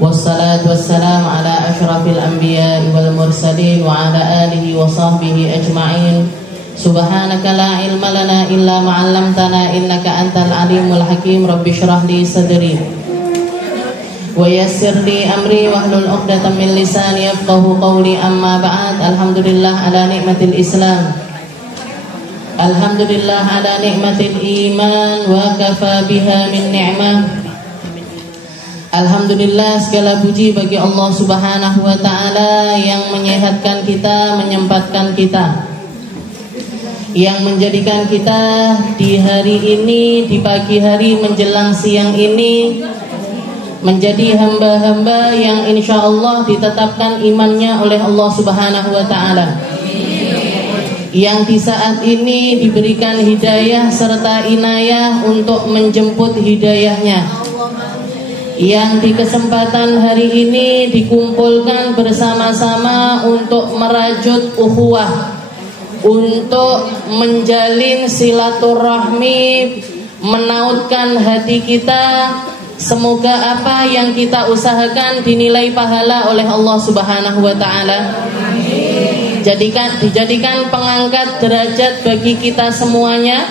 والصلاة والسلام على أشرف الأنبياء والمرسلين وعلى آله وصحبه أجمعين. سبحانك لا علم لنا إلا ما علمتنا إنك أنت العليم الحكيم. رب اشرح لي صدري ويسر لي أمري واحلل عقدة من لساني يفقهوا قولي. أما بعد. الحمد لله على نعمة الإسلام، الحمد لله على نعمة الإيمان وكفى بها من نعمة. Alhamdulillah, segala puji bagi Allah Subhanahu wa ta'ala yang menyehatkan kita, menyempatkan kita, yang menjadikan kita di hari ini, di pagi hari menjelang siang ini menjadi hamba-hamba yang insya Allah ditetapkan imannya oleh Allah Subhanahu wa ta'ala, yang di saat ini diberikan hidayah serta inayah untuk menjemput hidayahnya, yang di kesempatan hari ini dikumpulkan bersama-sama untuk merajut ukhuwah, untuk menjalin silaturahmi, menautkan hati kita. Semoga apa yang kita usahakan dinilai pahala oleh Allah Subhanahu wa ta'ala, dijadikan pengangkat derajat bagi kita semuanya,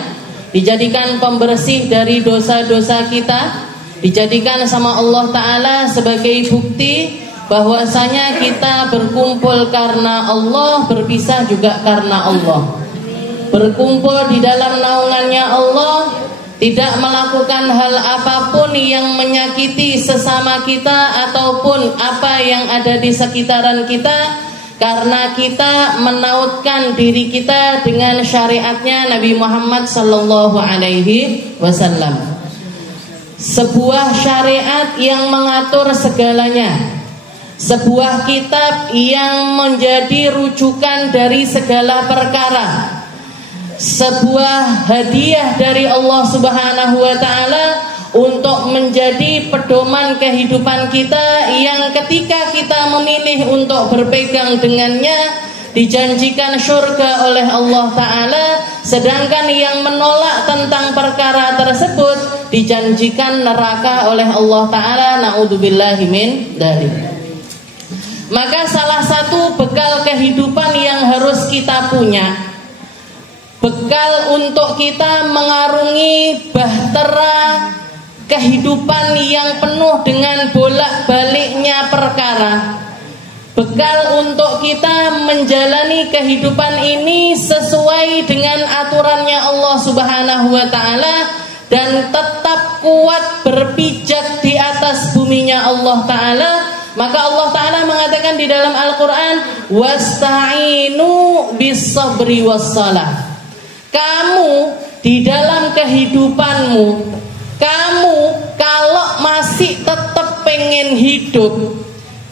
dijadikan pembersih dari dosa-dosa kita, dijadikan sama Allah Ta'ala sebagai bukti bahwasanya kita berkumpul karena Allah, berpisah juga karena Allah. Berkumpul di dalam naungannya Allah, tidak melakukan hal apapun yang menyakiti sesama kita ataupun apa yang ada di sekitaran kita, karena kita menautkan diri kita dengan syariatnya Nabi Muhammad sallallahu alaihi wasallam. Sebuah syariat yang mengatur segalanya, sebuah kitab yang menjadi rujukan dari segala perkara, sebuah hadiah dari Allah Subhanahu wa ta'ala untuk menjadi pedoman kehidupan kita, yang ketika kita memilih untuk berpegang dengannya dijanjikan syurga oleh Allah Ta'ala, sedangkan yang menolak tentang perkara tersebut dijanjikan neraka oleh Allah Ta'ala. Na'udzubillahi min dzalik. Maka salah satu bekal kehidupan yang harus kita punya, bekal untuk kita mengarungi bahtera kehidupan yang penuh dengan bolak-baliknya perkara, bekal untuk kita menjalani kehidupan ini sesuai dengan aturannya Allah Subhanahu wa ta'ala dan tetap kuat berpijak di atas buminya Allah Ta'ala. Maka Allah Ta'ala mengatakan di dalam Al-Quran, wasta'inu bis-sabri was-salah. Kamu di dalam kehidupanmu, kamu kalau masih tetap pengen hidup,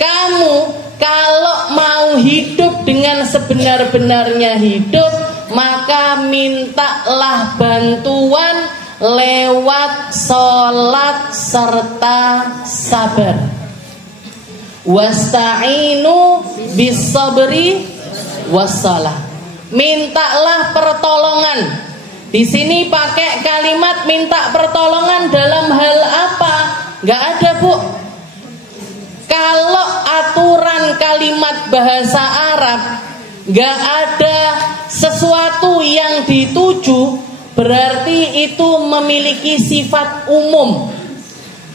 kamu kalau mau hidup dengan sebenar-benarnya hidup, maka mintalah bantuan lewat sholat serta sabar. Wasta'inu bis-sabri was-salah. Mintalah pertolongan. Di sini pakai kalimat minta pertolongan dalam hal apa? Gak ada, Bu. Kalau aturan kalimat bahasa Arab gak ada sesuatu yang dituju, berarti itu memiliki sifat umum.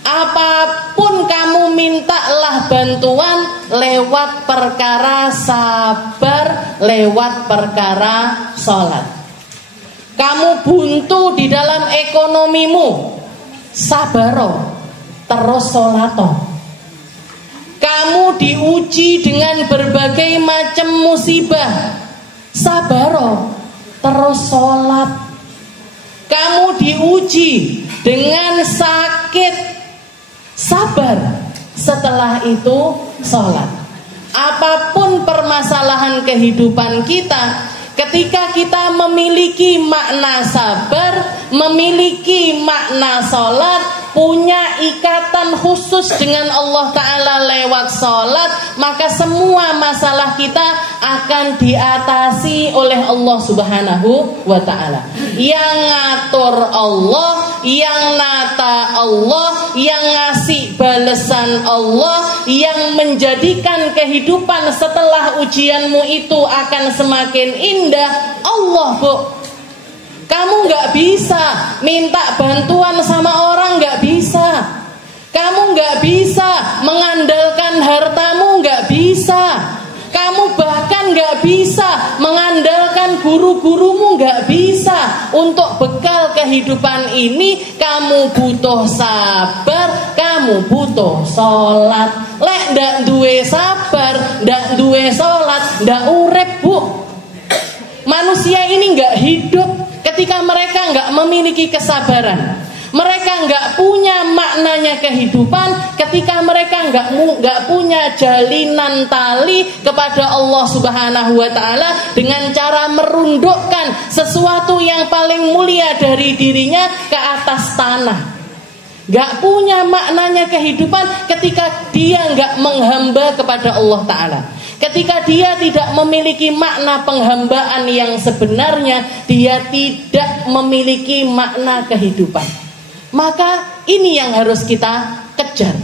Apapun kamu mintalah bantuan lewat perkara sabar, lewat perkara sholat. Kamu buntu di dalam ekonomimu, sabaro, terus sholato. Kamu diuji dengan berbagai macam musibah, sabaro, terus sholat. Kamu diuji dengan sakit, sabar, setelah itu sholat. Apapun permasalahan kehidupan kita, ketika kita memiliki makna sabar, memiliki makna sholat, punya ikatan khusus dengan Allah Ta'ala lewat sholat, maka semua masalah kita akan diatasi oleh Allah Subhanahu wa Ta'ala. Yang ngatur Allah, yang nata Allah, yang ngasih balesan Allah, yang menjadikan kehidupan setelah ujianmu itu akan semakin indah? Allah, Bu. Kamu gak bisa minta bantuan sama orang, gak bisa. Kamu gak bisa mengandalkan hartamu, gak bisa. Kamu bahkan gak bisa mengandalkan guru-gurumu, gak bisa. Untuk bekal kehidupan ini kamu butuh sabar, kamu butuh sholat. Lek ndak duwe sabar, ndak duwe sholat, ndak urip, Bu. Manusia ini gak hidup ketika mereka gak memiliki kesabaran. Mereka nggak punya maknanya kehidupan ketika mereka nggak punya jalinan tali kepada Allah Subhanahu wa Ta'ala dengan cara merundukkan sesuatu yang paling mulia dari dirinya ke atas tanah. Nggak punya maknanya kehidupan ketika dia nggak menghamba kepada Allah Ta'ala. Ketika dia tidak memiliki makna penghambaan yang sebenarnya, dia tidak memiliki makna kehidupan. Maka ini yang harus kita kejar.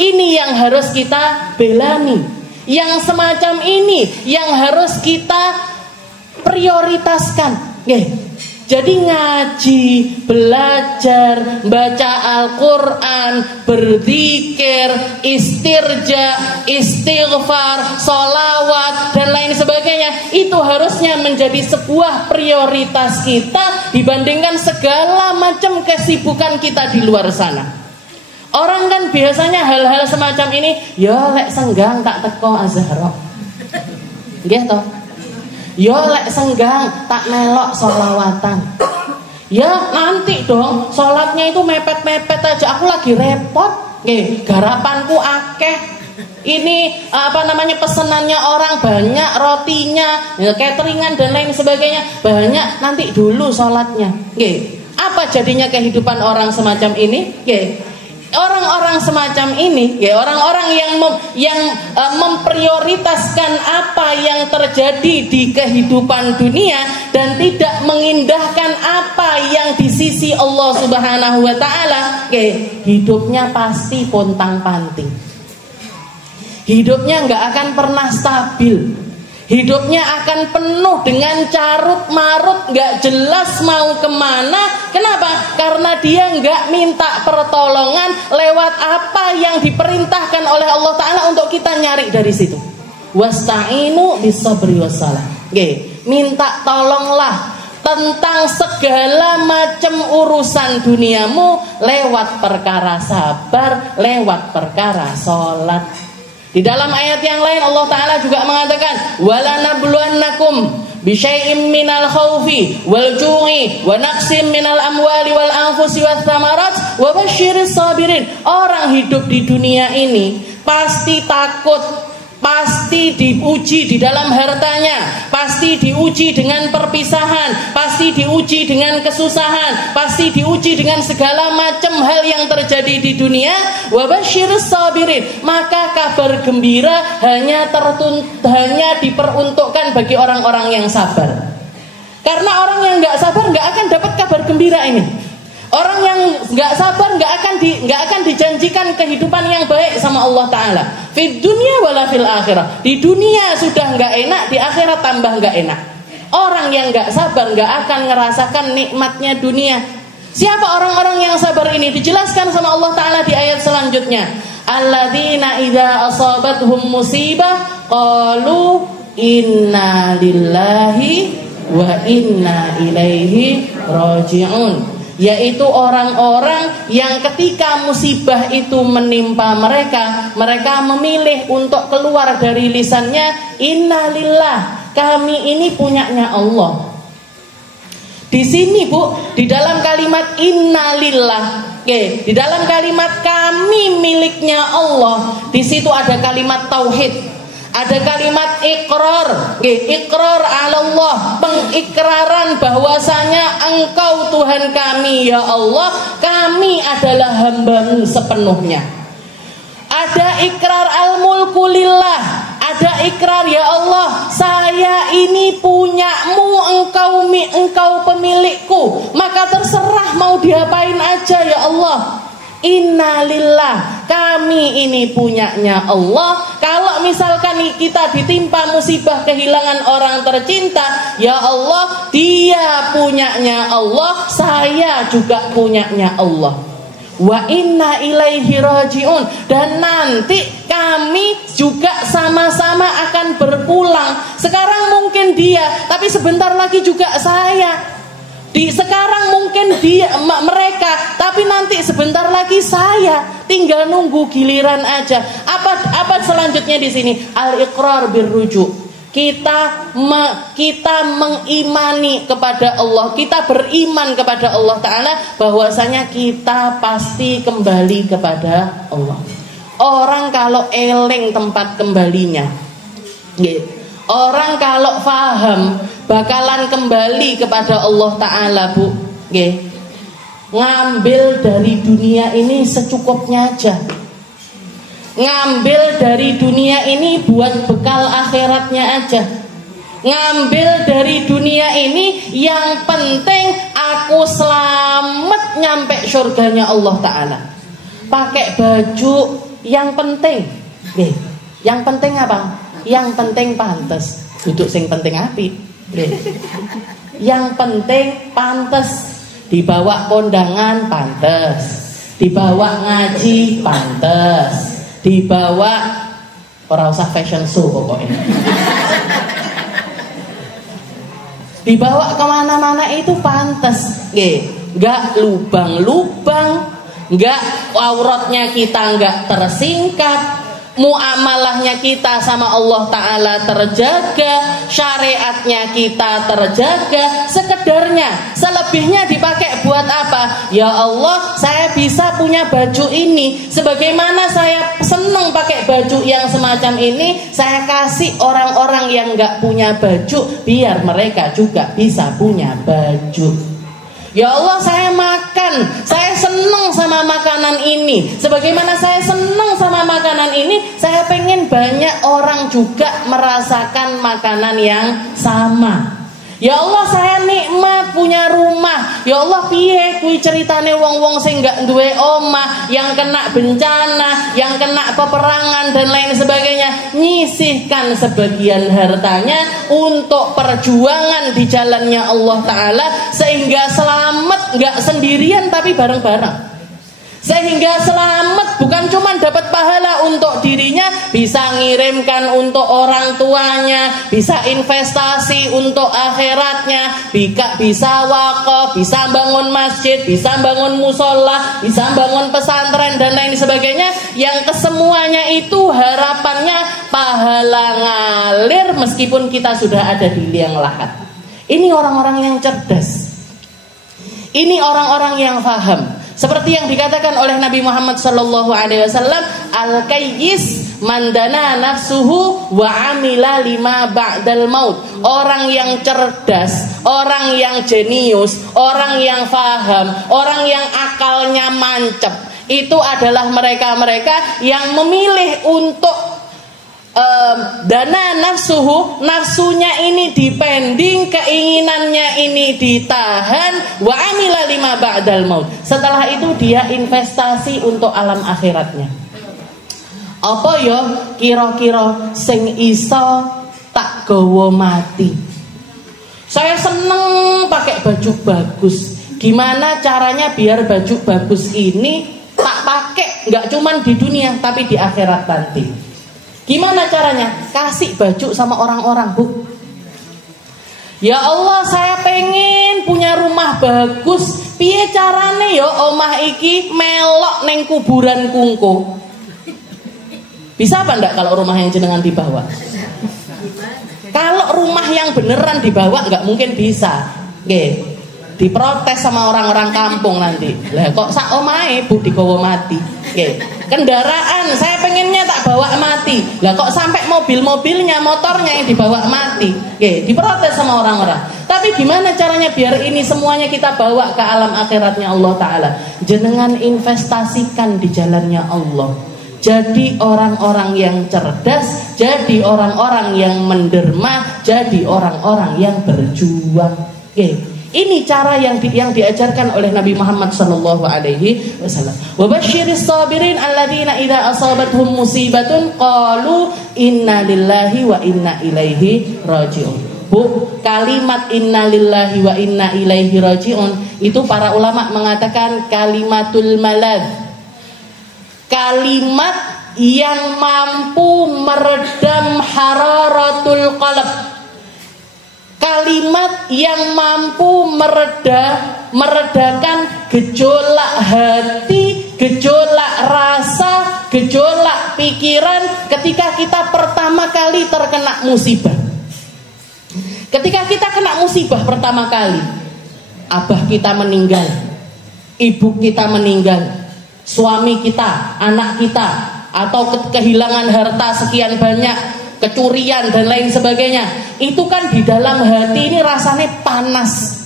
Ini yang harus kita belani. Yang semacam ini yang harus kita prioritaskan. Jadi ngaji, belajar, baca Al-Quran, berzikir, istirja, istighfar, sholawat, dan lain sebagainya, itu harusnya menjadi sebuah prioritas kita dibandingkan segala macam kesibukan kita di luar sana. Orang kan biasanya hal-hal semacam ini, ya lek senggang tak teko azharo, gitu. Ya lek senggang tak melok sholawatan. Ya nanti dong, sholatnya itu mepet-mepet aja. Aku lagi repot, garapanku akeh. Ini pesenannya orang banyak, rotinya, cateringan dan lain sebagainya banyak. Nanti dulu sholatnya. Apa jadinya kehidupan orang semacam ini? Orang-orang semacam ini, orang-orang yang memprioritaskan apa yang terjadi di kehidupan dunia dan tidak mengindahkan apa yang di sisi Allah Subhanahu wa Ta'ala, hidupnya pasti pontang-panting. Hidupnya nggak akan pernah stabil. Hidupnya akan penuh dengan carut marut, gak jelas mau kemana. Kenapa? Karena dia gak minta pertolongan lewat apa yang diperintahkan oleh Allah Ta'ala untuk kita nyari dari situ. Wasta'inu bisabri wassalah. Minta tolonglah tentang segala macam urusan duniamu lewat perkara sabar, lewat perkara sholat. Di dalam ayat yang lain Allah Ta'ala juga mengatakan, wala nabluwannakum bisyai'im minal khawfi wal ju'i wa naqsim minal amwali wal anfusi wath thamarat wa basyiris sabirin. Orang hidup di dunia ini pasti takut, pasti diuji di dalam hartanya, pasti diuji dengan perpisahan, pasti diuji dengan kesusahan, pasti diuji dengan segala macam hal yang terjadi di dunia. Wa basyiris sabirin, maka kabar gembira hanya diperuntukkan bagi orang-orang yang sabar. Karena orang yang nggak sabar nggak akan dapat kabar gembira ini. Orang yang nggak sabar nggak akan dijanjikan kehidupan yang baik sama Allah Ta'ala. Fid dunya wala fil akhirah. Di dunia sudah nggak enak, di akhirat tambah nggak enak. Orang yang nggak sabar nggak akan ngerasakan nikmatnya dunia. Siapa orang-orang yang sabar ini? Dijelaskan sama Allah Ta'ala di ayat selanjutnya. Alladzina idza asabathum musibah qalu inna lillahi wa inna ilaihi raji'un. Yaitu orang-orang yang ketika musibah itu menimpa mereka, mereka memilih untuk keluar dari lisannya, innalillah, kami ini punyanya Allah. Di sini Bu, di dalam kalimat innalillah, di dalam kalimat kami miliknya Allah, di situ ada kalimat tauhid. Ada kalimat ikrar, ikrar ala Allah, pengikraran bahwasanya Engkau Tuhan kami ya Allah, kami adalah hamba-Mu sepenuhnya. Ada ikrar al-mulku lillah, ada ikrar ya Allah, saya ini punyamu, engkau pemilikku, maka terserah mau diapain aja ya Allah. innalillah, kami ini punyanya Allah. Kalau misalkan kita ditimpa musibah kehilangan orang tercinta, ya Allah, dia punyanya Allah, saya juga punyanya Allah. Wa inna ilaihi rajiun, dan nanti kami juga sama-sama akan berpulang. Sekarang mungkin dia, tapi sebentar lagi juga saya. Sekarang mungkin mereka, tapi nanti sebentar lagi saya. Tinggal nunggu giliran aja. Apa selanjutnya di sini? Al-iqrar birrujuk. Kita mengimani kepada Allah, kita beriman kepada Allah Ta'ala bahwasanya kita pasti kembali kepada Allah. Orang kalau eling tempat kembalinya, orang kalau faham bakalan kembali kepada Allah Ta'ala, Bu, ngambil dari dunia ini secukupnya aja. Ngambil dari dunia ini buat bekal akhiratnya aja. Ngambil dari dunia ini, yang penting aku selamat nyampe surganya Allah Ta'ala. Pakai baju yang penting, yang penting apa? Yang penting pantes. Duduk sing penting api. Yang penting pantes. Dibawa kondangan pantes, dibawa ngaji pantes, dibawa ora usah fashion show pokoknya. Dibawa kemana-mana itu pantes, nggak lubang-lubang, nggak auratnya kita nggak tersingkap, muamalahnya kita sama Allah Ta'ala terjaga, syariatnya kita terjaga, sekedarnya. Selebihnya dipakai buat apa? Ya Allah, saya bisa punya baju ini, sebagaimana saya seneng pakai baju yang semacam ini, saya kasih orang-orang yang gak punya baju, biar mereka juga bisa punya baju. Ya Allah, saya makan, saya seneng sama makanan ini, sebagaimana saya seneng sama makanan ini, saya pengen banyak orang juga merasakan makanan yang sama. Ya Allah, saya nikmat punya rumah. Ya Allah, piye kuwi ceritane wong-wong sing gak duwe omah, yang kena bencana, yang kena peperangan dan lain sebagainya, nyisihkan sebagian hartanya untuk perjuangan di jalannya Allah Ta'ala, sehingga selamat gak sendirian tapi bareng-bareng. Sehingga selamat bukan cuma dapat pahala untuk dirinya, bisa ngirimkan untuk orang tuanya, bisa investasi untuk akhiratnya, bisa wakaf, bisa bangun masjid, bisa bangun musola, bisa bangun pesantren dan lain sebagainya. Yang kesemuanya itu harapannya pahala ngalir meskipun kita sudah ada di liang lahat. Ini orang-orang yang cerdas. Ini orang-orang yang faham. Seperti yang dikatakan oleh Nabi Muhammad SAW, al-kayyis mandana nafsuhu wa amila lima ba'dal maut. Orang yang cerdas, orang yang jenius, orang yang faham, orang yang akalnya mancep, itu adalah mereka-mereka yang memilih untuk dana nafsuhu, nafsunya ini dipending, keinginannya ini ditahan, wa amila lima ba'dal maut. Setelah itu dia investasi untuk alam akhiratnya. Apa ya kira-kira sing iso tak gawa mati? Saya seneng pakai baju bagus. Gimana caranya biar baju bagus ini tak pakai, nggak cuman di dunia tapi di akhirat nanti? Gimana caranya? Kasih baju sama orang-orang, Bu. Ya Allah, saya pengen punya rumah bagus. Piye carane ya omah iki melok neng kuburan kungku? Bisa apa enggak kalau rumah yang jenengan dibawa? Kalau rumah yang beneran dibawa enggak mungkin bisa. Nggih. Diprotes sama orang-orang kampung nanti. Lah kok sak omahe Bu digawa mati. Nggih. Kendaraan saya pengennya tak bawa mati. Lah kok sampai mobil-mobilnya, motornya yang dibawa mati. Oke, diprotes sama orang-orang. Tapi gimana caranya biar ini semuanya kita bawa ke alam akhiratnya Allah Ta'ala? Jenengan investasikan di jalannya Allah. Jadi orang-orang yang cerdas, jadi orang-orang yang menderma, jadi orang-orang yang berjuang. Oke, Ini cara yang diajarkan oleh Nabi Muhammad sallallahu alaihi wasallam. Wa basyiris sabirin alladzina idza asabatuhum musibatun qalu inna lillahi wa inna ilaihi raji'un. Bu, kalimat inna lillahi wa inna ilaihi raji'un itu para ulama mengatakan kalimatul malad. Kalimat yang mampu meredam hararatul qalb. Kalimat yang mampu meredakan gejolak hati, gejolak rasa, gejolak pikiran ketika kita pertama kali terkena musibah. Ketika kita kena musibah pertama kali, abah kita meninggal, ibu kita meninggal, suami kita, anak kita, atau kehilangan harta sekian banyak, kecurian dan lain sebagainya. Itu kan di dalam hati ini rasanya panas.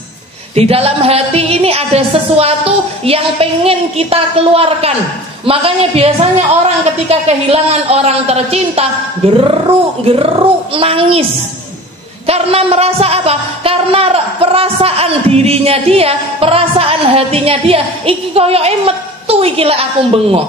Di dalam hati ini ada sesuatu yang pengen kita keluarkan. Makanya biasanya orang ketika kehilangan orang tercinta geruk nangis. Karena merasa apa? Karena perasaan dirinya dia, perasaan hatinya dia, iki koyoke metu iki lek aku bengok.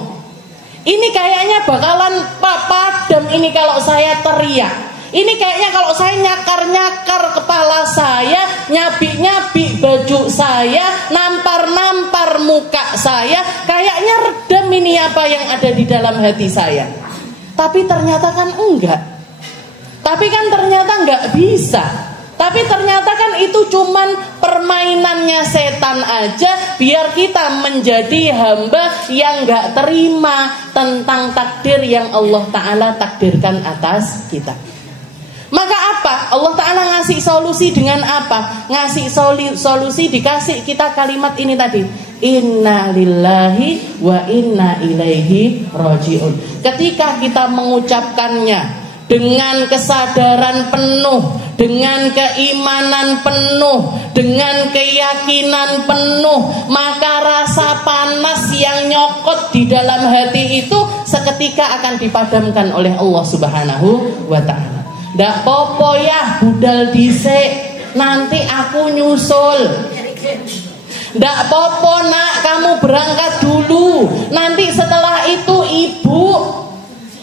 Ini kayaknya bakalan padam ini kalau saya teriak. Ini kayaknya kalau saya nyakar-nyakar kepala saya, nyabik-nyabik baju saya, nampar-nampar muka saya, kayaknya redam ini apa yang ada di dalam hati saya. Tapi ternyata kan enggak. Tapi kan ternyata enggak bisa. Tapi ternyata kan itu cuman permainannya setan aja, biar kita menjadi hamba yang gak terima tentang takdir yang Allah Ta'ala takdirkan atas kita. Maka apa? Allah Ta'ala ngasih solusi dengan apa? Ngasih solusi, dikasih kita kalimat ini tadi, inna lillahi wa inna ilaihi raji'un. Ketika kita mengucapkannya dengan kesadaran penuh, dengan keimanan penuh, dengan keyakinan penuh, maka rasa panas yang nyokot di dalam hati itu seketika akan dipadamkan oleh Allah Subhanahu wa Ta'ala. Ndak popo ya budal dhisik, nanti aku nyusul. Ndak popo nak, kamu berangkat dulu, nanti setelah itu ibu.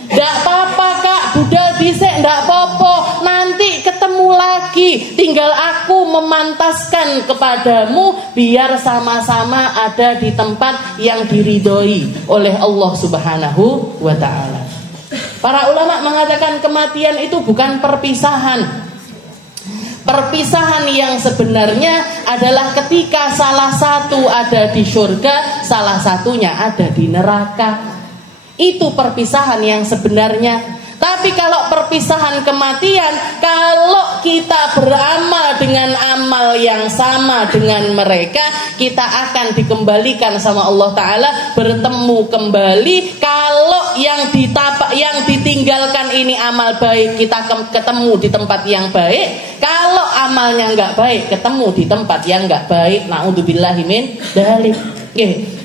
Ndak apa-apa kak, budal dhisik, ndak popo, nanti ketemu lagi, tinggal aku memantaskan kepadamu biar sama-sama ada di tempat yang diridhoi oleh Allah Subhanahu wa Ta'ala. Para ulama mengatakan kematian itu bukan perpisahan. Perpisahan yang sebenarnya adalah ketika salah satu ada di surga, salah satunya ada di neraka. Itu perpisahan yang sebenarnya. Tapi kalau perpisahan kematian, kalau kita beramal dengan amal yang sama dengan mereka, kita akan dikembalikan sama Allah Ta'ala, bertemu kembali. Kalau yang ditinggalkan ini amal baik, kita ketemu di tempat yang baik. Kalau amalnya nggak baik, ketemu di tempat yang nggak baik. Na'udzubillahi min dzalik.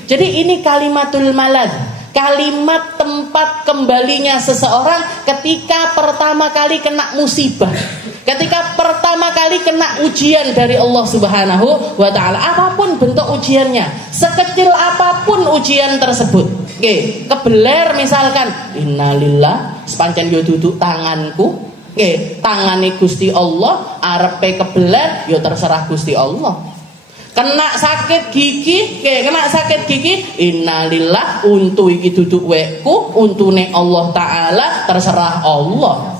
Jadi ini kalimatul malad. Kalimat tempat kembalinya seseorang ketika pertama kali kena musibah, ketika pertama kali kena ujian dari Allah Subhanahu wa Ta'ala. Apapun bentuk ujiannya, sekecil apapun ujian tersebut. Kebeler misalkan, innalillah, sepancen yo duduk tanganku. Tangane Gusti Allah, arepe kebeler, yo terserah Gusti Allah. Kena sakit gigi, innalillah, untu iki duduk wekku, untune Allah Ta'ala, terserah Allah.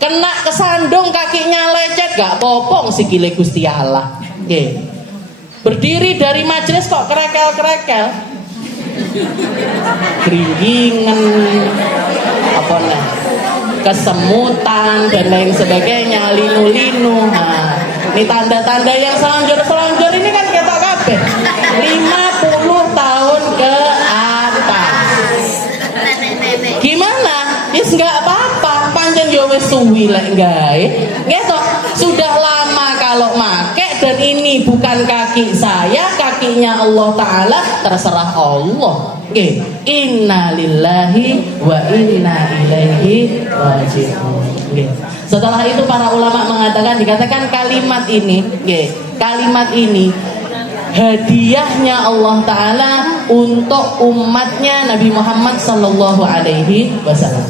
Kena kesandung kakinya lecet, gak popong sikile Gusti Allah. Berdiri dari majelis kok kerekel-kerekel, geringingan, apa nah, kesemutan dan lain sebagainya, linu-linu. Ini tanda-tanda yang selonjor-selonjor ini kan kita kabeh 50 tahun ke atas. Gimana? Yes nggak apa-apa, pancen yo wis suwi lek gawe. Gitu. Sudah lama kalau make, dan ini bukan kaki saya, kakinya Allah Ta'ala, terserah Allah. Nggih, inna lillahi wa inna ilaihi raji'un. Nggih. Setelah itu para ulama dikatakan kalimat ini, nggih, kalimat ini hadiahnya Allah Ta'ala untuk umatnya Nabi Muhammad Sallallahu Alaihi Wasallam.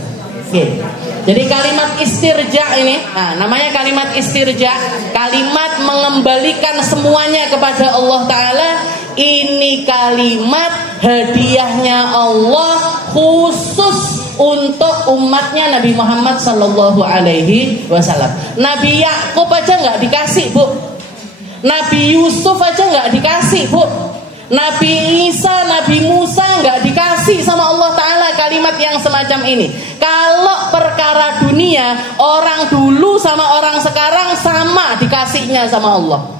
Okay. Jadi kalimat istirja ini, namanya kalimat istirja, kalimat mengembalikan semuanya kepada Allah Ta'ala. Ini kalimat hadiahnya Allah khusus untuk umatnya Nabi Muhammad Sallallahu Alaihi Wasallam. Nabi Yakub aja nggak dikasih, Bu. Nabi Yusuf aja nggak dikasih, Bu. Nabi Isa, Nabi Musa nggak dikasih sama Allah Ta'ala kalimat yang semacam ini. Kalau perkara dunia, orang dulu sama orang sekarang sama dikasihnya sama Allah.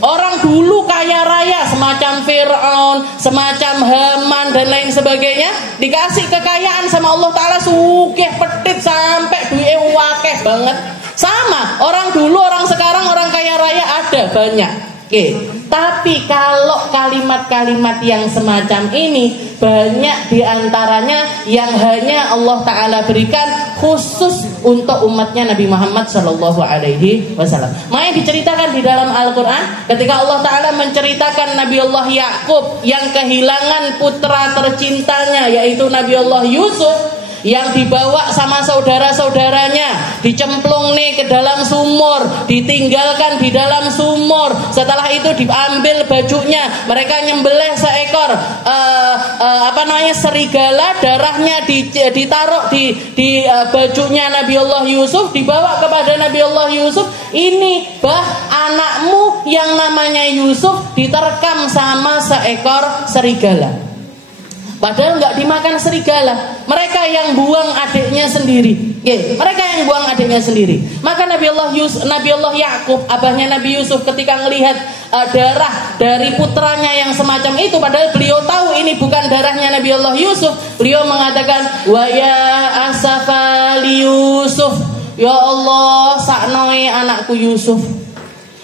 Orang dulu kaya raya semacam Fir'aun, semacam Haman dan lain sebagainya, dikasih kekayaan sama Allah Ta'ala sugih petit sampai duitnya wakeh banget. Sama, orang dulu, orang sekarang, orang kaya raya ada banyak. Oke. Tapi kalau kalimat-kalimat yang semacam ini, banyak diantaranya yang hanya Allah Ta'ala berikan khusus untuk umatnya Nabi Muhammad Sallallahu Alaihi Wasallam. Makanya diceritakan di dalam Al-Quran ketika Allah Ta'ala menceritakan Nabi Allah Yakub yang kehilangan putra tercintanya, yaitu Nabi Allah Yusuf, yang dibawa sama saudara-saudaranya, dicemplung nih ke dalam sumur, ditinggalkan di dalam sumur. Setelah itu diambil bajunya, mereka nyembelih seekor serigala, darahnya ditaruh di bajunya Nabi Allah Yusuf, dibawa kepada Nabi Allah Yusuf. Ini anakmu yang namanya Yusuf diterkam sama seekor serigala. Padahal nggak dimakan serigala, mereka yang buang adiknya sendiri. Mereka yang buang adiknya sendiri. Maka Nabi Allah Yakub, abahnya Nabi Yusuf, ketika melihat darah dari putranya yang semacam itu, padahal beliau tahu ini bukan darahnya Nabi Allah Yusuf, beliau mengatakan, wa ya asafa li Yusuf, ya Allah saknoe anakku Yusuf,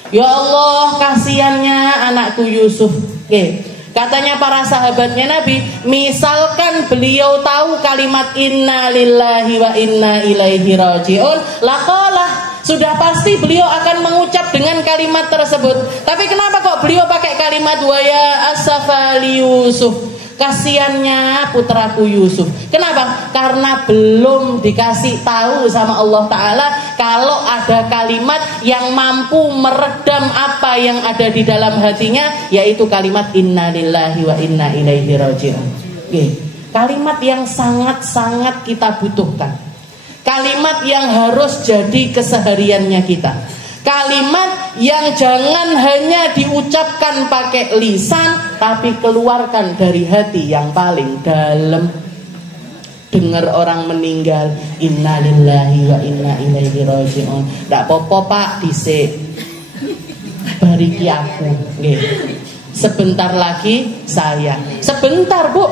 ya Allah kasihannya anakku Yusuf. Katanya para sahabatnya Nabi, misalkan beliau tahu kalimat inna lillahi wa inna ilaihi raji'un, laqalah, sudah pasti beliau akan mengucap dengan kalimat tersebut. Tapi kenapa kok beliau pakai kalimat wa ya asafa li Yusuf, kasihannya putraku Yusuf? Kenapa? Karena belum dikasih tahu sama Allah Ta'ala kalau ada kalimat yang mampu meredam apa yang ada di dalam hatinya, yaitu kalimat inna lillahi wa inna ilaihi raji'un. Kalimat yang sangat-sangat kita butuhkan, kalimat yang harus jadi kesehariannya kita, kalimat yang jangan hanya diucapkan pakai lisan, tapi keluarkan dari hati yang paling dalam. Dengar orang meninggal, inna lillahi wa inna ilaihi raji'un. Ndak apa-apa Pak, dhisik. Bariki aku, nggih. Sebentar lagi saya. Sebentar, Bu.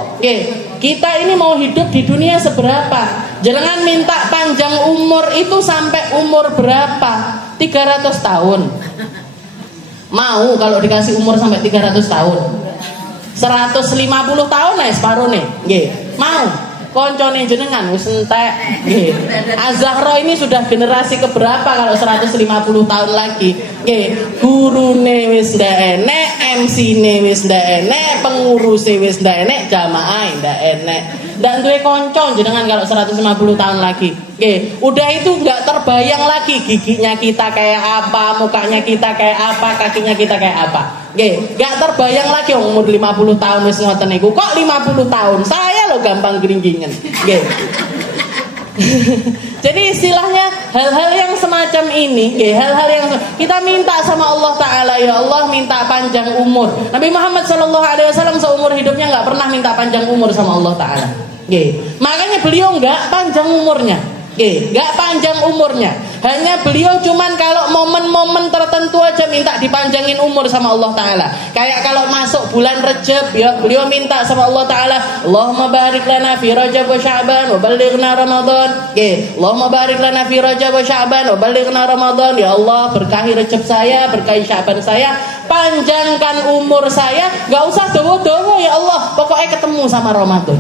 Kita ini mau hidup di dunia seberapa? Jangan minta panjang umur itu sampai umur berapa? 300 tahun. Mau kalau dikasih umur sampai 300 tahun? 150 tahun nih separuh nih. Nggih. Mau? Koncone jenengan wis entek. Nggih. Az-Zahra ini sudah generasi keberapa kalau 150 tahun lagi? Nggih. Gurune wis ndak enek, MC-ne wis ndak enek, penguruse wis ndak enek, jamaah ndak enek. Ndak duwe kanca jenengan kalau 150 tahun lagi. Nggih. Udah itu enggak terbayang lagi giginya kita kayak apa, mukanya kita kayak apa, kakinya kita kayak apa. Nggih, enggak terbayang lagi umur 50 tahun wis ngoten niku. Kok 50 tahun? Saya lo gampang geringgingen. Nggih. Jadi istilahnya hal-hal yang semacam ini, hal-hal yang kita minta sama Allah Ta'ala, ya Allah minta panjang umur. Nabi Muhammad SAW seumur hidupnya nggak pernah minta panjang umur sama Allah Ta'ala. Makanya beliau nggak panjang umurnya. Nggak panjang umurnya. Hanya beliau cuman kalau momen-momen tertentu aja minta dipanjangin umur sama Allah Ta'ala. Kayak kalau masuk bulan Rajab ya, beliau minta sama Allah Ta'ala, Allahumma barik lana fi Rajab wa Sya'ban wa balighna Ramadan. Allahumma barik lana fi Rajab wa Sya'ban wa balighna Ramadan. Ya Allah, berkahi Rajab saya, berkahi Sya'ban saya, panjangkan umur saya, gak usah dowo-dowo ya Allah, pokoknya ketemu sama Ramadan.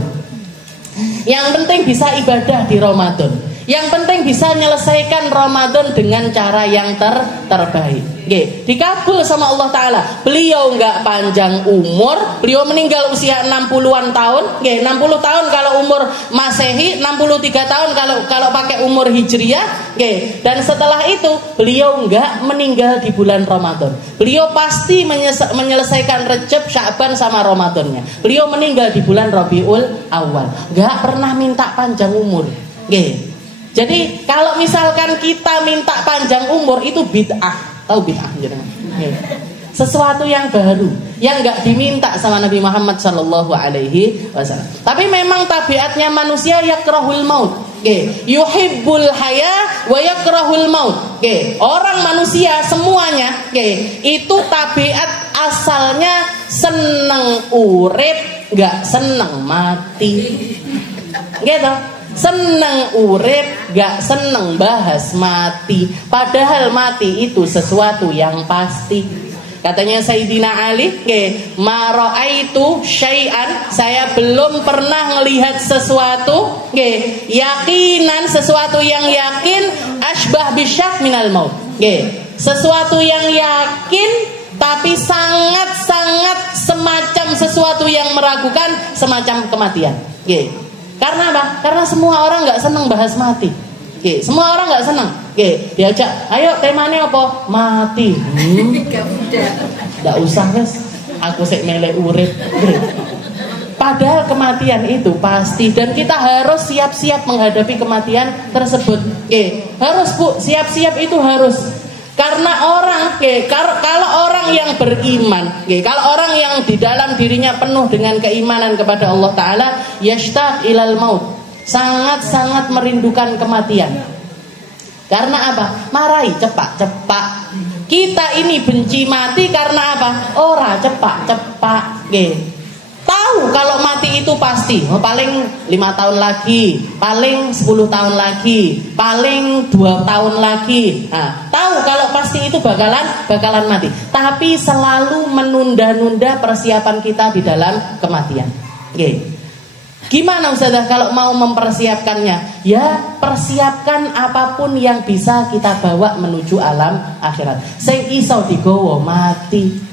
Yang penting bisa ibadah di Ramadan. Yang penting bisa menyelesaikan Ramadan dengan cara yang terbaik. Dikabul sama Allah Ta'ala. Beliau nggak panjang umur, beliau meninggal usia 60-an tahun. 60 tahun kalau umur Masehi, 63 tahun kalau pakai umur Hijriah. Dan setelah itu beliau nggak meninggal di bulan Ramadan. Beliau pasti menyelesaikan Rajab, Sya'ban sama Ramadannya. Beliau meninggal di bulan Rabiul Awal. Nggak pernah minta panjang umur. Jadi kalau misalkan kita minta panjang umur itu bid'ah. Tahu bid'ah jangan? Sesuatu yang baru yang nggak diminta sama Nabi Muhammad Sallallahu Alaihi Wasallam. Tapi memang tabiatnya manusia yakrahul maut. Yuhibbul haya wa yakrahul maut. Orang manusia semuanya itu tabiat asalnya seneng urip, nggak seneng mati. Gitu. Seneng urip, gak seneng bahas mati. Padahal mati itu sesuatu yang pasti. Katanya Sayyidina Ali, ma ra'aitu syai'an, saya belum pernah melihat sesuatu, yakinan, sesuatu yang yakin, asbah bisyak minal maut. Sesuatu yang yakin tapi sangat-sangat semacam sesuatu yang meragukan, semacam kematian. Karena apa? Karena semua orang nggak senang bahas mati. Semua orang nggak senang. Diajak, ayo temanya apa? Mati. Nggak usah guys. Aku sek melek urip. Padahal kematian itu pasti dan kita harus siap-siap menghadapi kematian tersebut. Harus Bu, siap-siap itu harus. Karena orang, kalau orang yang beriman, kalau orang yang di dalam dirinya penuh dengan keimanan kepada Allah Ta'ala, yashtaq ilal maut, sangat-sangat merindukan kematian. Karena apa? Marai cepak-cepak. Kita ini benci mati karena apa? Ora cepak-cepak. Tahu kalau mati itu pasti, paling 5 tahun lagi, paling 10 tahun lagi, paling 2 tahun lagi. Tahu kalau pasti itu bakalan mati. Tapi selalu menunda-nunda persiapan kita di dalam kematian. Gimana Ustazah kalau mau mempersiapkannya? Ya persiapkan apapun yang bisa kita bawa menuju alam akhirat. Sing iso digowo mati.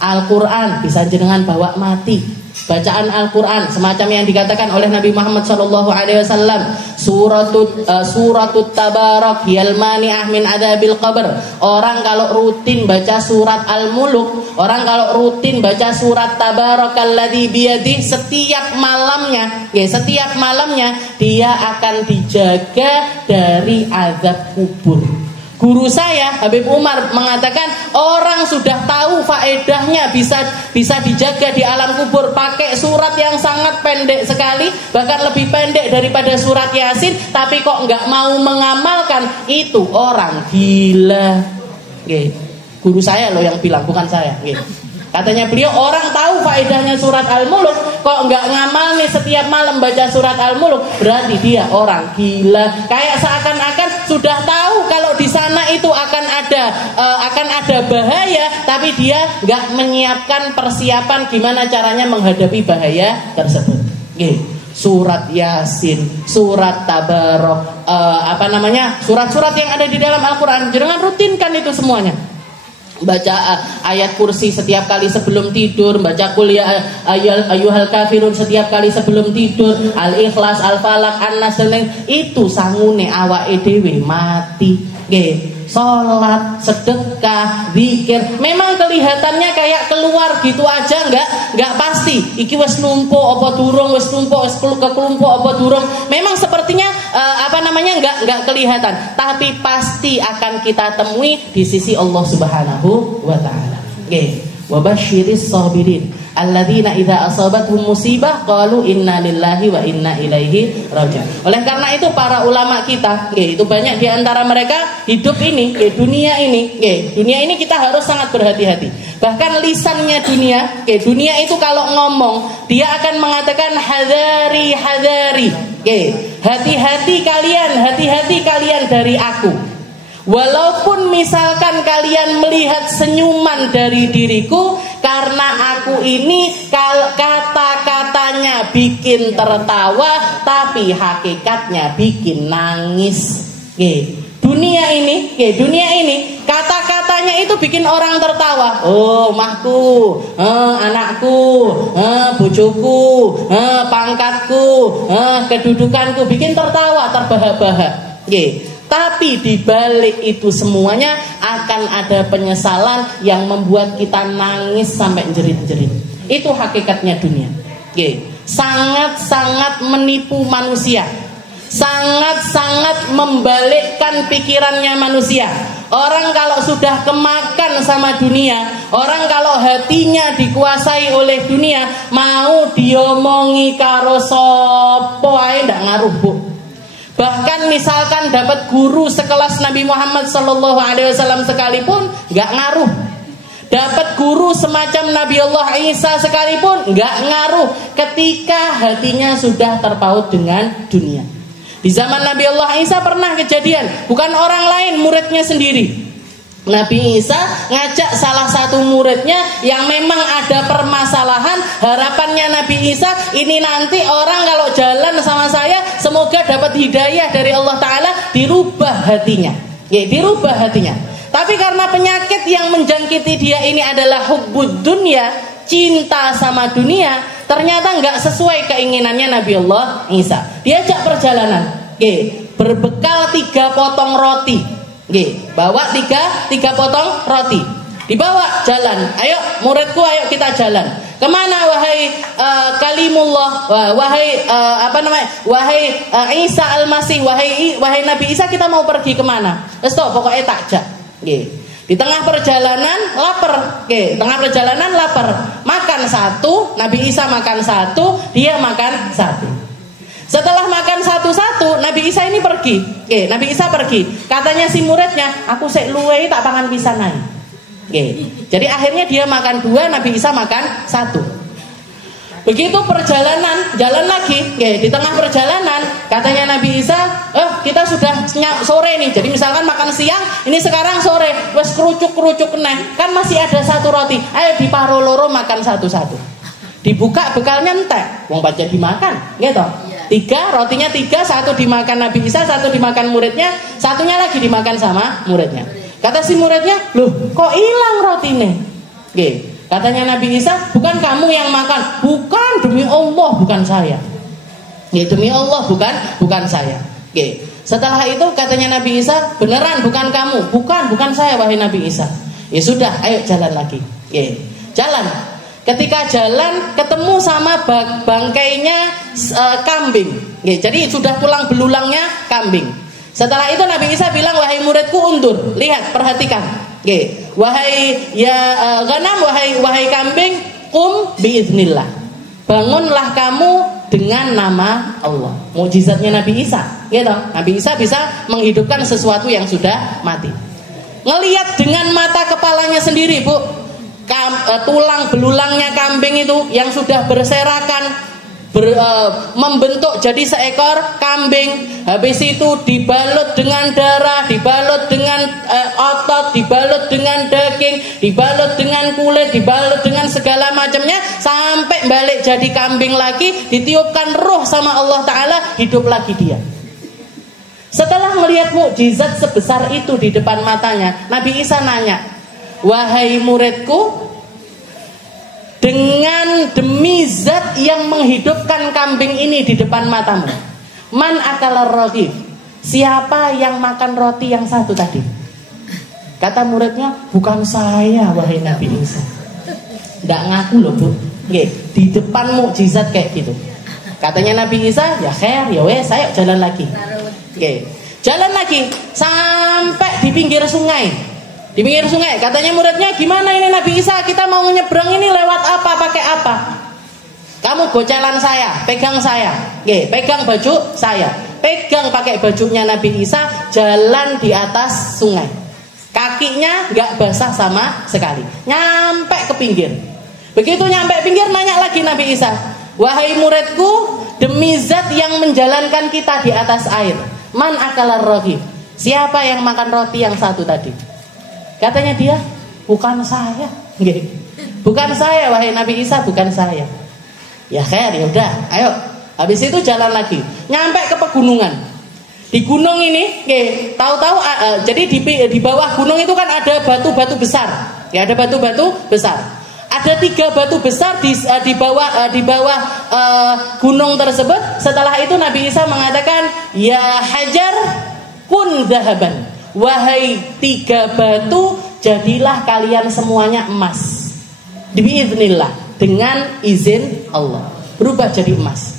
Al-Quran bisa jenengan bawa mati. Bacaan Al-Quran semacam yang dikatakan oleh Nabi Muhammad SAW, suratut tabarak yal mani'ah min adabil qabr. Orang kalau rutin baca surat Al-Muluk, orang kalau rutin baca surat tabarakalladzi biyadi, setiap malamnya dia akan dijaga dari azab kubur. Guru saya Habib Umar mengatakan orang sudah tahu faedahnya bisa dijaga di alam kubur pakai surat yang sangat pendek sekali, bahkan lebih pendek daripada surat Yasin, tapi kok nggak mau mengamalkan, itu orang gila. Guru saya loh yang bilang, bukan saya. Katanya beliau orang tahu faedahnya surat Al-Muluk kok nggak ngamal nih setiap malam baca surat Al-Muluk, berarti dia orang gila. Kayak seakan-akan sudah tahu kalau di sana itu akan ada bahaya, tapi dia nggak menyiapkan persiapan gimana caranya menghadapi bahaya tersebut. Surat Yasin, surat Tabarok, surat-surat yang ada di dalam Al-Quran, jangan rutinkan itu semuanya. Baca ayat kursi setiap kali sebelum tidur, baca qul ya ayyuhal kafirun setiap kali sebelum tidur, Al-Ikhlas, Al-Falaq, An-Nas, itu sangune awake dhewe mati. Sholat, sedekah, zikir, memang kelihatannya kayak keluar gitu aja, nggak pasti. Iki wes numpuk apa durung, wes numpuk wes kekelumpuk apa durung. Memang sepertinya nggak kelihatan, tapi pasti akan kita temui di sisi Allah Subhanahu wa Ta'ala. Wa basyiris sabirin. Alladzina idza asabatuhum musibah qalu inna lillahi wa inna ilaihi raji'un. Oleh karena itu para ulama kita, itu banyak di antara mereka hidup ini, dunia ini kita harus sangat berhati-hati. Bahkan lisannya dunia itu kalau ngomong dia akan mengatakan hadari, hati-hati kalian dari aku. Walaupun misalkan kalian melihat senyuman dari diriku, karena aku ini kata-katanya bikin tertawa, tapi hakikatnya bikin nangis. Dunia ini kata-katanya itu bikin orang tertawa. Oh, mahku, anakku, bojoku, pangkatku, kedudukanku, bikin tertawa, terbahak-bahak. Tapi di balik itu semuanya akan ada penyesalan yang membuat kita nangis sampai jerit-jerit. Itu hakikatnya dunia. Sangat-sangat menipu manusia. Sangat-sangat membalikkan pikirannya manusia. Orang kalau sudah kemakan sama dunia, orang kalau hatinya dikuasai oleh dunia, mau diomongi karo sopo ae ndak ngaruh, Bu. Bahkan misalkan dapat guru sekelas Nabi Muhammad SAW sekalipun nggak ngaruh. Dapat guru semacam Nabi Allah Isa sekalipun nggak ngaruh ketika hatinya sudah terpaut dengan dunia. Di zaman Nabi Allah Isa pernah kejadian, bukan orang lain, muridnya sendiri. Nabi Isa ngajak salah satu muridnya yang memang ada permasalahan. Harapannya Nabi Isa, ini nanti orang kalau jalan sama saya semoga dapat hidayah dari Allah Ta'ala, dirubah hatinya. Dirubah hatinya. Tapi karena penyakit yang menjangkiti dia ini adalah hubbud dunya, cinta sama dunia, ternyata nggak sesuai keinginannya Nabi Allah Isa. Diajak perjalanan, berbekal 3 potong roti. Bawa tiga potong roti, dibawa jalan. Ayo muridku, ayo kita jalan. Kemana wahai kalimullah, wahai Isa al-Masih, wahai Nabi Isa, kita mau pergi kemana? Pokoknya takjak. Di tengah perjalanan lapar. Makan satu, Nabi Isa makan satu, dia makan satu. Setelah makan satu-satu, Nabi Isa ini pergi. Nabi Isa pergi. Katanya si muridnya, aku sek luwei tak pangan pisanai. Jadi akhirnya dia makan 2, Nabi Isa makan 1. Begitu perjalanan, jalan lagi. Di tengah perjalanan, katanya Nabi Isa, kita sudah sore nih. Jadi misalkan makan siang, ini sekarang sore. Wes kerucuk-kerucuk neh. Kan masih ada 1 roti. Ayo diparo loro makan satu-satu. Dibuka bekalnya entek. Wong baca dimakan, gitu. 3, rotinya 3, 1 dimakan Nabi Isa, 1 dimakan muridnya, 1-nya lagi dimakan sama muridnya. Kata si muridnya, loh kok hilang rotine? Katanya Nabi Isa, bukan kamu yang makan. Bukan, demi Allah bukan saya. Demi Allah bukan saya. Setelah itu katanya Nabi Isa, beneran bukan kamu? Bukan saya wahai Nabi Isa. Ya sudah, ayo jalan lagi. Jalan. Ketika jalan ketemu sama bangkainya kambing. Jadi sudah tulang belulangnya kambing. Setelah itu Nabi Isa bilang, wahai muridku undur, lihat, perhatikan. Wahai ghanam, wahai kambing, qum biiznillah. Bangunlah kamu dengan nama Allah. Mukjizatnya Nabi Isa, gitu. Nabi Isa bisa menghidupkan sesuatu yang sudah mati. Ngelihat dengan mata kepalanya sendiri, Bu. Tulang belulangnya kambing itu yang sudah berserakan membentuk jadi seekor kambing. Habis itu dibalut dengan darah, dibalut dengan otot, dibalut dengan daging, dibalut dengan kulit, dibalut dengan segala macamnya, sampai balik jadi kambing lagi, ditiupkan ruh sama Allah Ta'ala, hidup lagi dia. Setelah melihat mukjizat sebesar itu di depan matanya, Nabi Isa nanya, wahai muridku, dengan demi zat yang menghidupkan kambing ini di depan matamu, man akalar ragif, siapa yang makan roti yang 1 tadi? Kata muridnya, bukan saya wahai Nabi Isa. Nggak ngaku loh, Bu. Di depan mukjizat kayak gitu. Katanya Nabi Isa, ya khair, ya wes, saya jalan lagi. Jalan lagi sampai di pinggir sungai. Di pinggir sungai. Katanya muridnya, gimana ini Nabi Isa, kita mau nyebrang ini lewat apa, pakai apa? Kamu gocelan saya, pegang saya, pegang baju saya, pegang pakai bajunya Nabi Isa, jalan di atas sungai. Kakinya nggak basah sama sekali, nyampe ke pinggir. Begitu nyampe pinggir, nanya lagi Nabi Isa, wahai muridku, demi zat yang menjalankan kita di atas air, man akalar rohi, siapa yang makan roti yang satu tadi? Katanya dia, bukan saya, bukan saya, wahai Nabi Isa, bukan saya. Ya khair, ya udah, ayo. Habis itu jalan lagi, nyampe ke pegunungan. Di gunung ini, tahu-tahu, jadi di bawah gunung itu kan ada batu-batu besar, ya ada batu-batu besar. Ada 3 batu besar di bawah gunung tersebut. Setelah itu Nabi Isa mengatakan, ya hajar kun zahaban, wahai 3 batu, jadilah kalian semuanya emas. Biiznillah, dengan izin Allah, berubah jadi emas.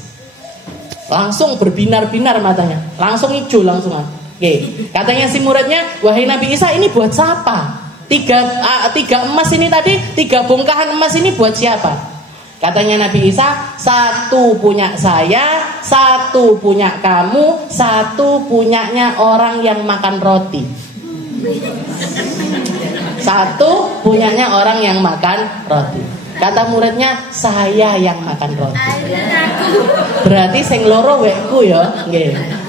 Langsung berbinar-binar matanya, langsung hijau langsung. Katanya si muridnya, wahai Nabi Isa, ini buat siapa? 3 emas ini tadi, 3 bongkahan emas ini buat siapa? Katanya Nabi Isa, 1 punya saya, 1 punya kamu, 1 punyanya orang yang makan roti. 1 punyanya orang yang makan roti. Kata muridnya, saya yang makan roti. Berarti sing loro wekku ya.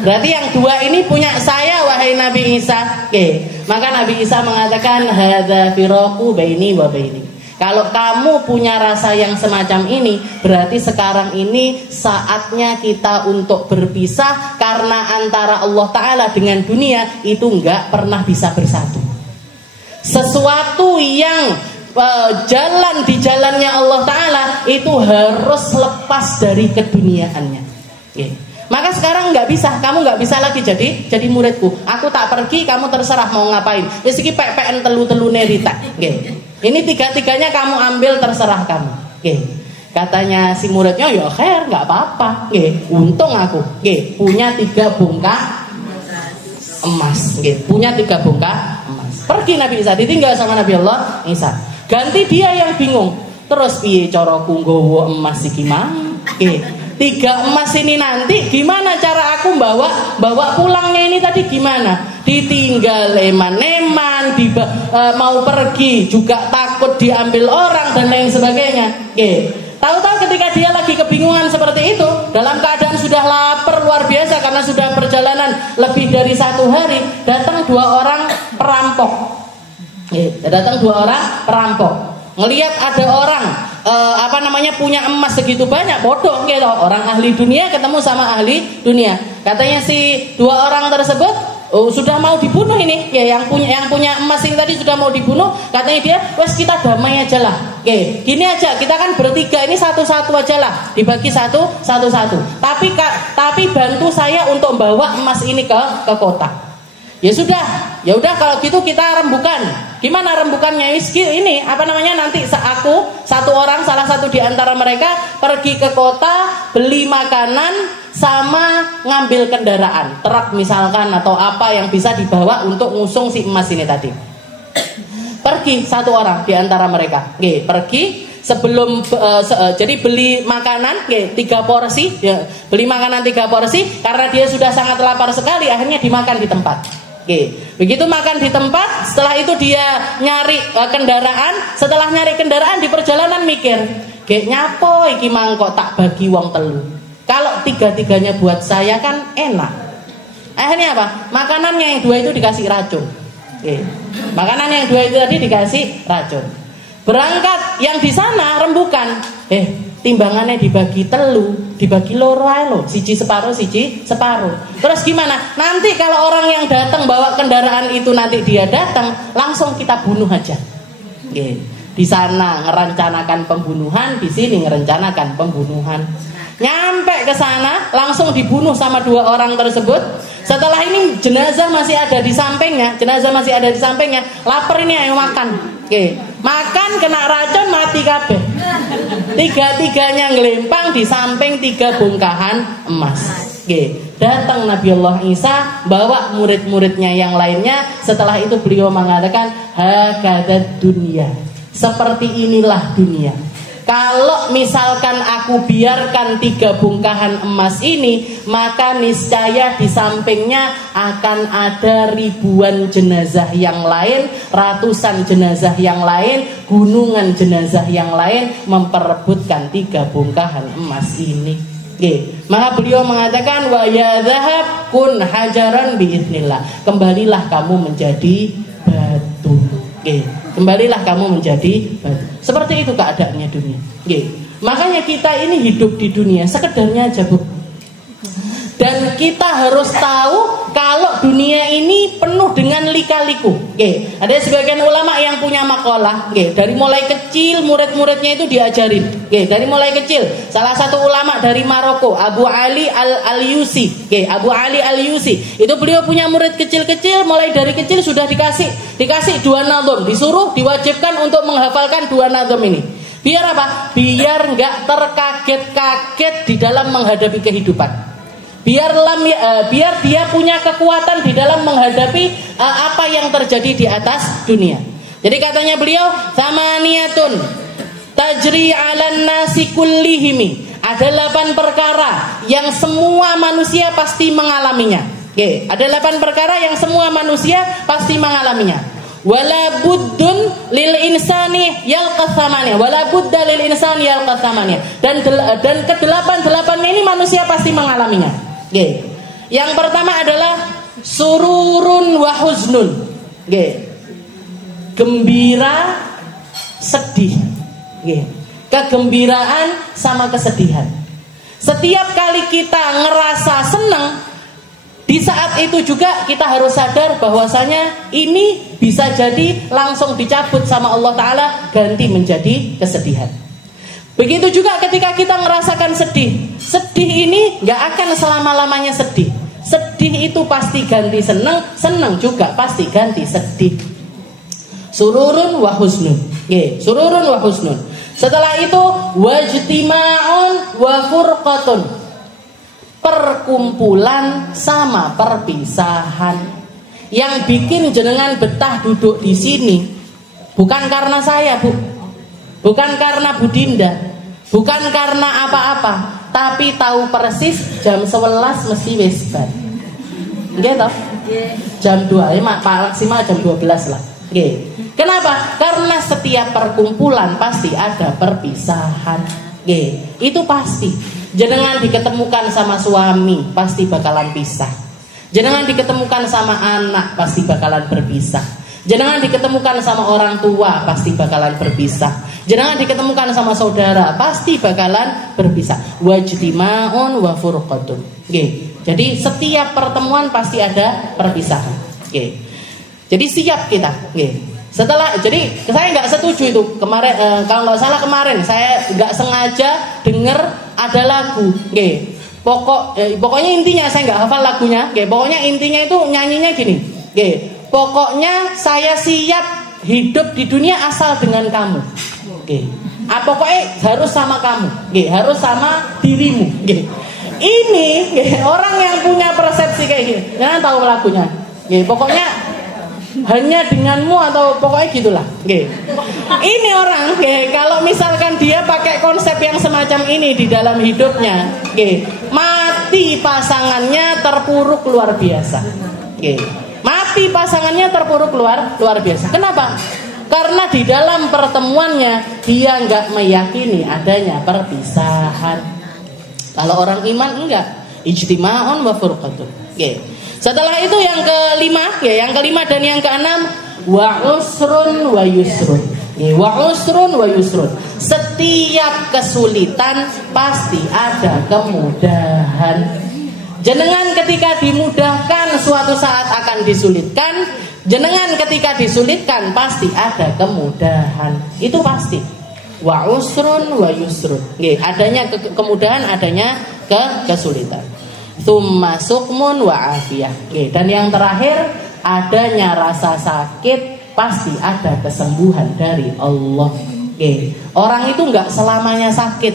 Berarti yang 2 ini punya saya, wahai Nabi Isa. Maka Nabi Isa mengatakan, hadza firaqu baini wa baini. Kalau kamu punya rasa yang semacam ini, berarti sekarang ini saatnya kita untuk berpisah, karena antara Allah Ta'ala dengan dunia itu enggak pernah bisa bersatu. Sesuatu yang jalan di jalannya Allah Ta'ala itu harus lepas dari keduniaannya. Maka sekarang nggak bisa, kamu nggak bisa lagi jadi muridku. Aku tak pergi, kamu terserah mau ngapain. Wis iki pek-peken telu-telune Rita. Ini 3-3-nya kamu ambil, terserah kamu. Katanya si muridnya, ya khair, nggak apa-apa. Untung aku punya 3 bongkah emas. Punya 3 bongkah emas. Pergi Nabi Isa, ditinggal sama Nabi Allah Isa. Ganti dia yang bingung. Terus piye caraku nggawa emas iki mang? 3 emas ini nanti gimana cara aku bawa pulangnya ini tadi gimana? Ditinggal eman-eman, mau pergi juga takut diambil orang dan lain sebagainya. Tahu-tahu ketika dia lagi kebingungan seperti itu, dalam keadaan sudah lapar luar biasa karena sudah perjalanan lebih dari 1 hari, datang 2 orang perampok. Datang 2 orang perampok. Ngelihat ada orang punya emas segitu banyak, bodoh gitu. Orang ahli dunia ketemu sama ahli dunia. Katanya si 2 orang tersebut sudah mau dibunuh ini. Yang punya emas ini tadi sudah mau dibunuh. Katanya dia, wes kita damai aja lah. Gini aja, kita kan bertiga ini satu-satu aja lah, dibagi satu-satu. Tapi bantu saya untuk bawa emas ini ke kota. Ya udah kalau gitu kita rembukan. Gimana rembukannya? Ini nanti aku salah satu di antara mereka pergi ke kota, beli makanan sama ngambil kendaraan, truk misalkan atau apa yang bisa dibawa untuk ngusung si emas ini tadi. Pergi 1 orang di antara mereka. Pergi sebelum jadi beli makanan 3 porsi, beli makanan 3 porsi karena dia sudah sangat lapar sekali, akhirnya dimakan di tempat. Begitu makan di tempat, setelah itu dia nyari kendaraan. Setelah nyari kendaraan di perjalanan mikir, nyapo iki mangkok tak bagi wong telu. Kalau 3-3-nya buat saya kan enak. Akhirnya apa? Makanannya yang 2 itu dikasih racun. Makanan yang 2 itu tadi dikasih racun. Berangkat yang di sana rembukan. Timbangannya dibagi telu, dibagi loro ae lho, siji separuh. Terus gimana? Nanti kalau orang yang datang bawa kendaraan itu nanti dia datang, langsung kita bunuh aja. Di sana ngerencanakan pembunuhan, di sini ngerencanakan pembunuhan. Nyampe ke sana langsung dibunuh sama 2 orang tersebut. Setelah ini jenazah masih ada di sampingnya, lapar ini ayo makan. Makan kena racun mati kabeh. 3-3-nya ngelempang di samping 3 bongkahan emas. Datang Nabiullah Isa bawa murid-muridnya yang lainnya. Setelah itu beliau mengatakan hakadad dunia, seperti inilah dunia. Kalau misalkan aku biarkan 3 bongkahan emas ini, maka niscaya di sampingnya akan ada ribuan jenazah yang lain, ratusan jenazah yang lain, gunungan jenazah yang lain memperebutkan 3 bongkahan emas ini. Maka beliau mengatakan wa ya dzahab kun hajaran biidznillah. Kembalilah kamu menjadi batu. Kembalilah kamu menjadi batu. Seperti itu keadaannya dunia. Makanya kita ini hidup di dunia sekedarnya aja, Bu. Dan kita harus tahu kalau dunia ini penuh dengan lika-liku. Ada sebagian ulama yang punya makalah. Dari mulai kecil murid-muridnya itu diajarin. Dari mulai kecil. Salah satu ulama dari Maroko, Abu Ali Al-Yusi. Abu Ali Al-Yusi. Itu beliau punya murid kecil-kecil. Mulai dari kecil sudah dikasih 2 nazm. Disuruh, diwajibkan untuk menghafalkan 2 nazm ini. Biar apa? Biar nggak terkaget-kaget di dalam menghadapi kehidupan. Biar dia punya kekuatan di dalam menghadapi apa yang terjadi di atas dunia. Jadi katanya beliau, samaniyatun tajri 'alan nasi kullihimi. Ada 8 perkara yang semua manusia pasti mengalaminya. Ada 8 perkara yang semua manusia pasti mengalaminya. Wala buddun lil insani yalqasamania. Wala budda lil insani yalqasamania. Dan ke-8 ini manusia pasti mengalaminya. Yang pertama adalah sururun wa huznun. Gembira, sedih. Kegembiraan sama kesedihan. Setiap kali kita ngerasa senang, di saat itu juga kita harus sadar bahwasanya ini bisa jadi langsung dicabut sama Allah Ta'ala, ganti menjadi kesedihan. Begitu juga ketika kita ngerasakan sedih. Sedih ini gak akan selama-lamanya sedih. Sedih itu pasti ganti senang, senang juga pasti ganti sedih. Sururun wa husnun. Sururun wa husnun. Setelah itu wajtima'un wa furqatun. Perkumpulan sama perpisahan. Yang bikin jenengan betah duduk di sini bukan karena saya, Bu. Bukan karena Bu Dinda, bukan karena apa-apa, tapi tahu persis jam 11 mesti wis bar. Nggih toh? Jam 2, Pak maksimal jam 12 lah. Nggih. Kenapa? Karena setiap perkumpulan pasti ada perpisahan. Nggih. Itu pasti. Jenengan diketemukan sama suami pasti bakalan pisah. Jenengan diketemukan sama anak pasti bakalan berpisah. Jenengan diketemukan sama orang tua pasti bakalan berpisah. Jenengan diketemukan sama saudara pasti bakalan berpisah. Wajtima'un wa furqatun. Jadi setiap pertemuan pasti ada perpisahan. Jadi siap kita. Jadi saya nggak setuju itu kemarin. Kalau nggak salah kemarin saya nggak sengaja dengar ada lagu. Pokoknya intinya saya nggak hafal lagunya. Pokoknya intinya itu nyanyinya gini. Pokoknya saya siap hidup di dunia asal dengan kamu. Pokoknya harus sama kamu. Harus sama dirimu. Ini orang yang punya persepsi kayak gini. Jangan tahu lagunya. Pokoknya hanya denganmu atau pokoknya gitulah. Ini orang kalau misalkan dia pakai konsep yang semacam ini di dalam hidupnya, mati pasangannya terpuruk luar biasa. Mati pasangannya terpuruk luar biasa. Kenapa? Karena di dalam pertemuannya dia nggak meyakini adanya perpisahan. Kalau orang iman enggak, ijtima'un wa furqatun. Setelah itu yang kelima dan yang keenam, wa usrun wa yusrun. Wa usrun wa yusrun. Setiap kesulitan pasti ada kemudahan. Jenengan ketika dimudahkan suatu saat akan disulitkan. Jenengan ketika disulitkan pasti ada kemudahan. Itu pasti. Wa usrun wa yusrun. Adanya kemudahan, adanya kesulitan. Tsumma sukmun wa afiyah. Dan yang terakhir, adanya rasa sakit pasti ada kesembuhan dari Allah. Orang itu enggak selamanya sakit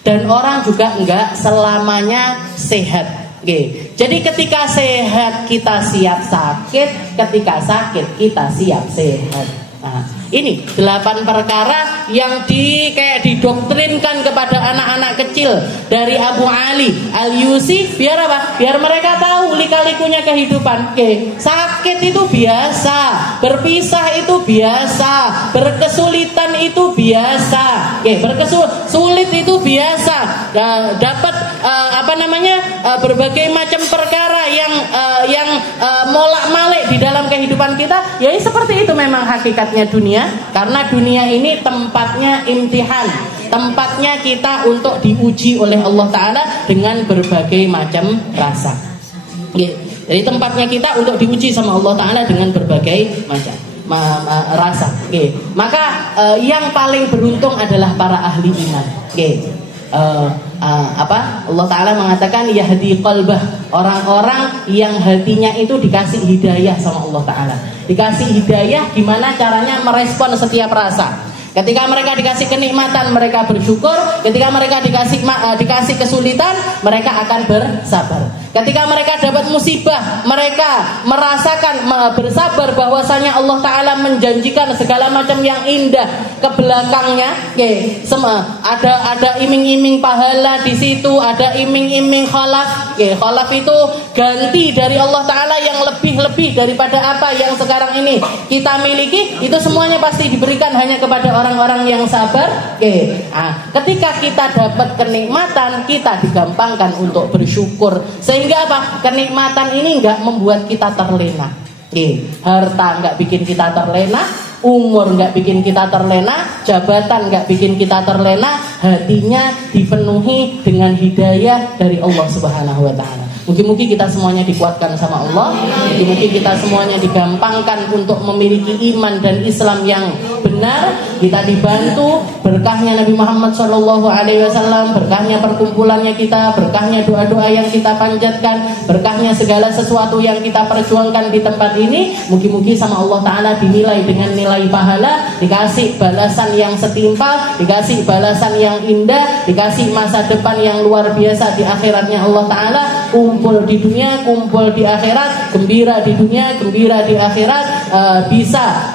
dan orang juga enggak selamanya sehat. Oke. Jadi ketika sehat kita siap sakit, ketika sakit kita siap sehat. Nah, ini 8 perkara yang kayak didoktrinkan kepada anak-anak kecil dari Abu Ali Al-Yusi, biar apa? Biar mereka tahu lika-likunya kehidupan. Oke, sakit itu biasa, berpisah itu biasa, berkesulitan itu biasa. Oke, sulit itu biasa. Dapat berbagai macam perkara yang molak-malik di dalam kehidupan kita. Ya seperti itu memang hakikatnya dunia, karena dunia ini tempatnya imtihan, tempatnya kita untuk diuji oleh Allah Ta'ala dengan berbagai macam rasa. Jadi tempatnya kita untuk diuji sama Allah Ta'ala dengan berbagai macam rasa. Maka yang paling beruntung adalah para ahli iman. Allah Ta'ala mengatakan yahdi qalbah, orang-orang yang hatinya itu dikasih hidayah sama Allah Ta'ala. Dikasih hidayah gimana caranya merespon setiap rasa. Ketika mereka dikasih kenikmatan, mereka bersyukur. Ketika mereka dikasih kesulitan, mereka akan bersabar. Ketika mereka dapat musibah, mereka merasakan bersabar bahwasanya Allah Ta'ala menjanjikan segala macam yang indah ke belakangnya. Ada iming-iming pahala di situ, ada iming-iming khalaf. Khalaf itu ganti dari Allah Ta'ala yang lebih-lebih daripada apa yang sekarang ini kita miliki. Itu semuanya pasti diberikan hanya kepada orang-orang yang sabar. Ketika kita dapat kenikmatan, kita digampangkan untuk bersyukur. Sehingga apa? Kenikmatan ini enggak membuat kita terlena. Harta enggak bikin kita terlena, umur enggak bikin kita terlena, jabatan enggak bikin kita terlena. Hatinya dipenuhi dengan hidayah dari Allah Subhanahu wa Ta'ala. Mungkin-mungkin kita semuanya dikuatkan sama Allah. Mungkin kita semuanya digampangkan untuk memiliki iman dan Islam yang benar. Kita dibantu berkahnya Nabi Muhammad SAW, berkahnya perkumpulannya kita, berkahnya doa-doa yang kita panjatkan, berkahnya segala sesuatu yang kita perjuangkan di tempat ini. Mungkin-mungkin sama Allah Ta'ala dinilai dengan nilai pahala, dikasih balasan yang setimpal, dikasih balasan yang indah, dikasih masa depan yang luar biasa di akhiratnya Allah Ta'ala. Kumpul di dunia, kumpul di akhirat, gembira di dunia, gembira di akhirat, bisa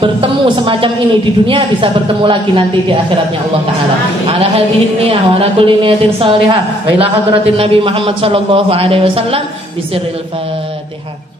bertemu semacam ini di dunia, bisa bertemu lagi nanti di akhiratnya Allah Ta'ala. Ala hadhihi niyah wa ala kulli niyatin salihah wa ila hadratin Nabi Muhammad sallallahu alaihi wasallam bisirril Fatihah.